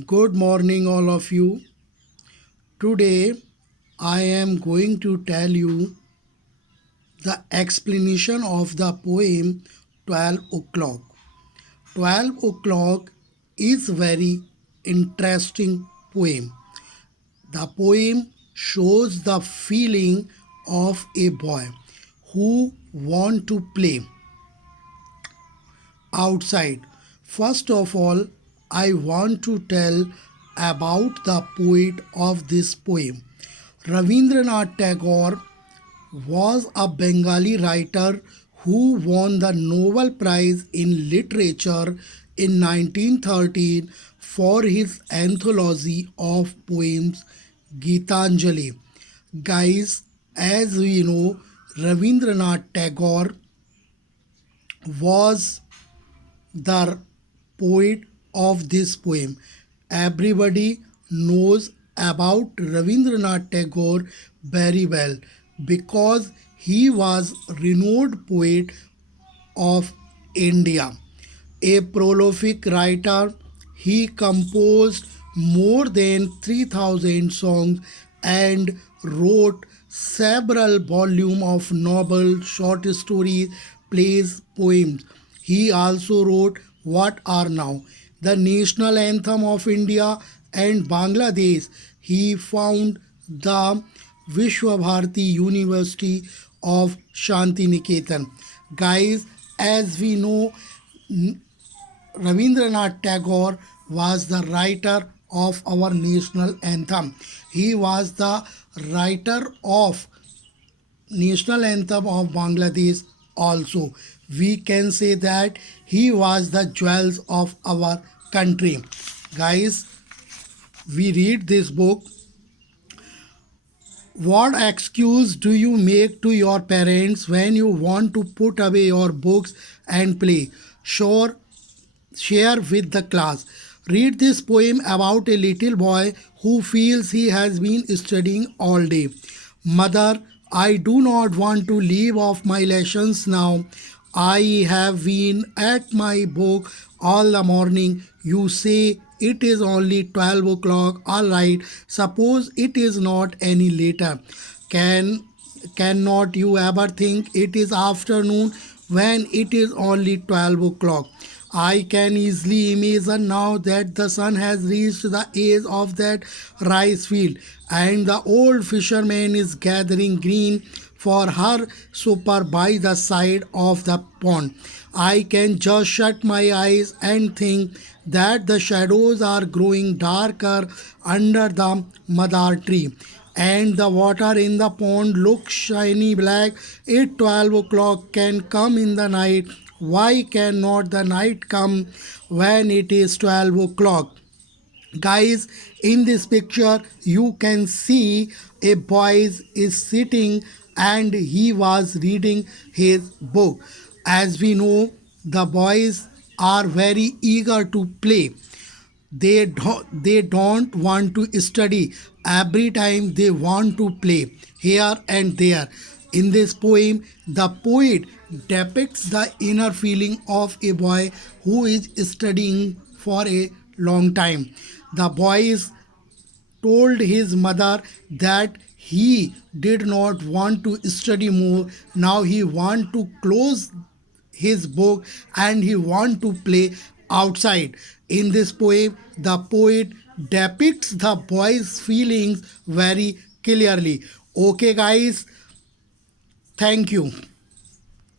Good morning, all of you. Today, I am going to tell you the explanation of the poem 12 o'clock. 12 o'clock is very interesting poem. The poem shows the feeling of a boy who want to play outside. First of all, I want to tell about the poet of this poem. Rabindranath Tagore was a Bengali writer who won the Nobel Prize in Literature in 1913 for his anthology of poems Gitanjali. Guys, as we know, Rabindranath Tagore was the poet of this poem. Everybody knows about Rabindranath Tagore very well because he was renowned poet of India. A prolific writer, he composed more than 3,000 songs and wrote several volumes of novels, short stories, plays, poems. He also wrote what are now the national anthem of India and Bangladesh. He found the Vishwabharati University of Shanti Niketan. Guys, as we know, Rabindranath Tagore was the writer of our national anthem. He was the writer of national anthem of Bangladesh also. We can say that he was the jewels of our country. Guys, we read this book. What excuse do you make to your parents when you want to put away your books and play? Sure, share with the class. Read this poem about a little boy who feels he has been studying all day. Mother, I do not want to leave off my lessons now. I have been at my book all the morning. You say it is only 12 o'clock. All right, suppose it is not any later. Cannot you ever think it is afternoon when it is only 12 o'clock? I can easily imagine now that the sun has reached the edge of that rice field and the old fisherman is gathering green for her supper by the side of the pond. I can just shut my eyes and think that the shadows are growing darker under the madar tree and the water in the pond looks shiny black. At 12 o'clock can come in the night. Why cannot the night come when it is 12 o'clock? Guys, in this picture you can see a boy is sitting and he was reading his book. As we know, the boys are very eager to play. They don't want to study. Every time they want to play here and there. In this poem, the poet depicts the inner feeling of a boy who is studying for a long time. The boy is told his mother that he did not want to study more. Now he want to close his book and he want to play outside. In this poem, the poet depicts the boy's feelings very clearly. Okay, guys, thank you.